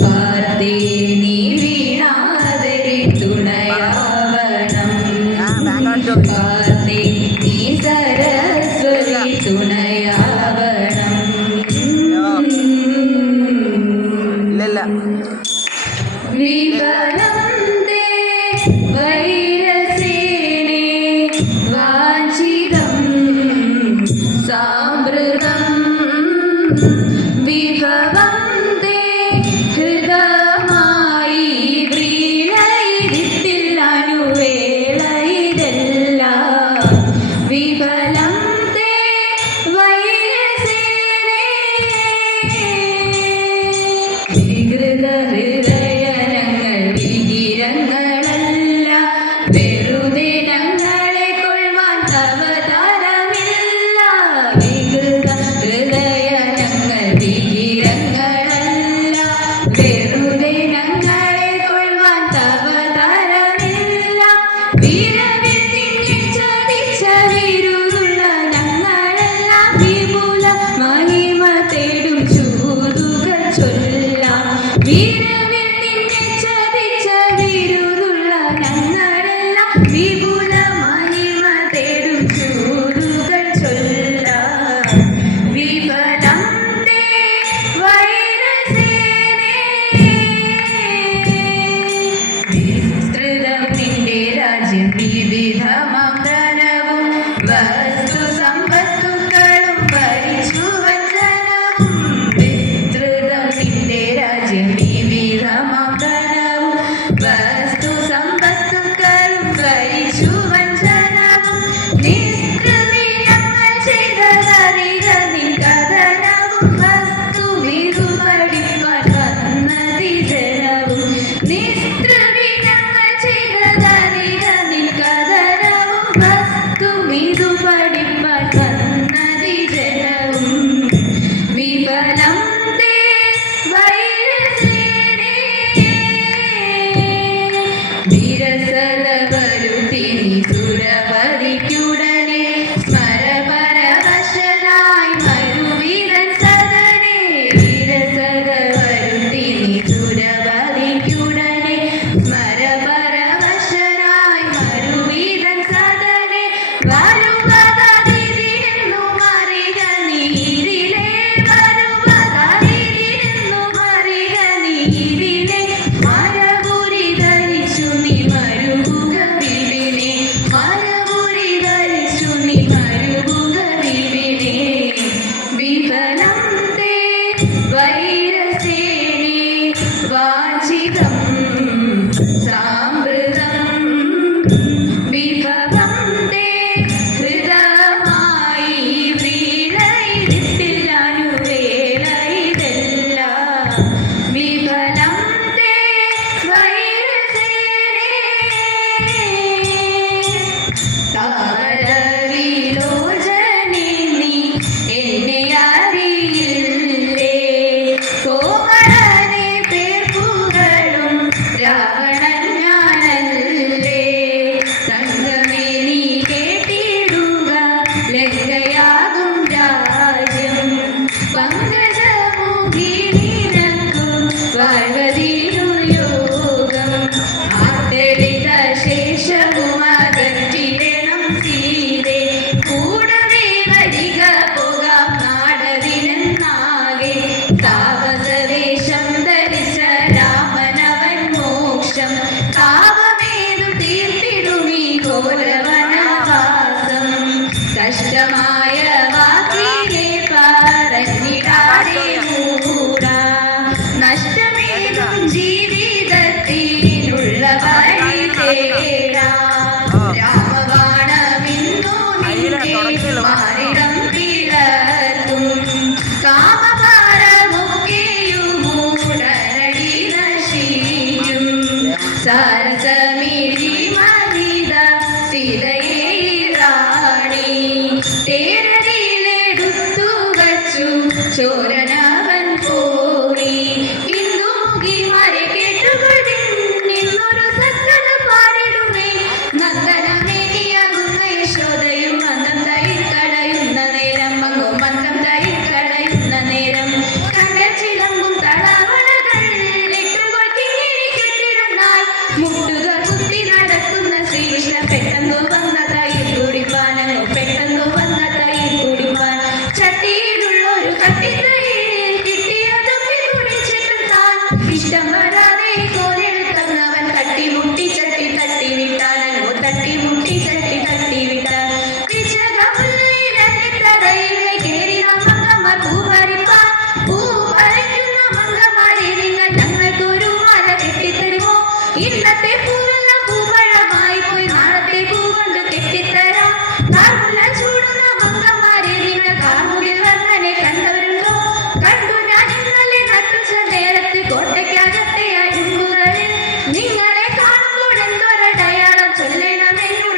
പാർത്തേ നീ വീണാതെ തുണയാവണം പാർത്തേ നീ സരസ്വതി തുണയാവണം വിഫലം തേ വൈരസേനേ വാഞ്ചിതം സാമൃതം വിഭവം തേ ഹൃദമായി വ്രീളയിതിത്തില്ലനുവേളയിതെല്ലാം വിഫലം തേ വൈരസേനേ വികൃത ഹൃദയങ്ങൾ വികിരങ്ങളല്ല വെറുതെ ഞങ്ങളെ കൊള്ളുവാൻ തവതാരമില്ല വികൃത ഹൃദയങ്ങൾ വികിരങ്ങളല്ല വെറുതെ ഞങ്ങളെ കൊള്ളുവാൻ തവതാരമില്ല വിരവിൽ നിന്നെ ചതിച്ച വിരുതുള്ള ഞങ്ങളെല്ലാം വിപുല മഹിമ തേടും ചൂതുകൾ ചൊല്ലാം വിരവിൽ നിന്നെ ചതിച്ച വിരുതുള്ള ഞങ്ങളെല്ലാം വിപുല മഹിമ തേടും ചൂതുകൾ ചൊല്ലാം വിഫലം തേ വൈരസേനേ വിസ്തൃതം നിന്റെ രാജ്യം വിവിധമാം ധനവും വസ്തു സമ്പത്തുക്കളും ഭരിച്ചു വഞ്ചനവും വിസ്തൃതം നിന്റെ രാജ്യം വിവിധമാം ധനവും വസ്തു സമ്പത്തുക്കളും ഭരിച്ചു വഞ്ചനവും നിഷ്കൃതി ഞങ്ങൾ ചെയ്തതറിക നിൻ കഥനവും വസ്തു വിധു പഠിപ്പാൻ വന്നതി ജനവും നിഷ്കൃതി ഞങ്ങൾ ചെയ്തതറിക നിൻ കഥനവും വസ്തു വിധു പഠിപ്പാൻ വന്നതി ജനവും വിഫലം തേ വൈരസേനേ വിരസത വരുത്തിനി സുരപതിക്കുടനെ സ്മരപരവശനായി മരുവീരൻ സദനെ വിരസത വരുത്തിനി സുരപതിക്കുടനെ സ്മരപരവശനായി മരുവീരൻ സദനെ വരുവതതിരിന്നു മറിക നീരിലെ വരുവതതിരിന്നു മറിക നീരിലെ മരപുരി ധരിച്ചു നീ മരുകുക വിപിനെ മരപുരി ധരിച്ചു നീ മരുകുക വിപിനെ വിഫലം തേ വൈരസേനേ വാഞ്ചിതം സാമൃതം വിഭവം തേ ഹൃദമായി വ്രീളയിതിത്തില്ലനുവേളയിതെല്ലാം വിഫലം തേ വൈരസേനേ താരവിലോചനേ നീ എന്നെ അറിയില്ലേ കോമളനെ പേർ പുകഴും രാവണൻ ഞാനല്ലേ തങ്കമേ നീ കേട്ടിടുക ലങ്കയാകും രാജ്യം പങ്കജമുഖി നിനക്കു വാഴ്വതിനു യോഗം ആദരിത ശേഷവും അകറ്റിടണം സീതേ കൂടവേ വരിക പോകാം നാടതിനെന്നാകെ താപസവേഷം ധരിച്ച രാമനവൻ മോക്ഷം താപമേതു തീർത്തിടുമീ ഘോരവനവാസം കഷ്ടമായ വാക്കിനെ പറഞ്ഞിടാതെ മൂട നഷ്ടമേതും ജീവിതത്തിനുള്ള വഴി തേടാം രാമബാണമിന്നു നിന്റെ മാറിടം പിളർത്തും കാമഭാരമൊക്കെയുമൂടനടി നശിക്കും സരസമിഴി മനിത സീതയെ റാണി തേരടിയിലെടുത്തു വച്ചു ചോരനവൻ പോയി ഇന്ദുമുഖി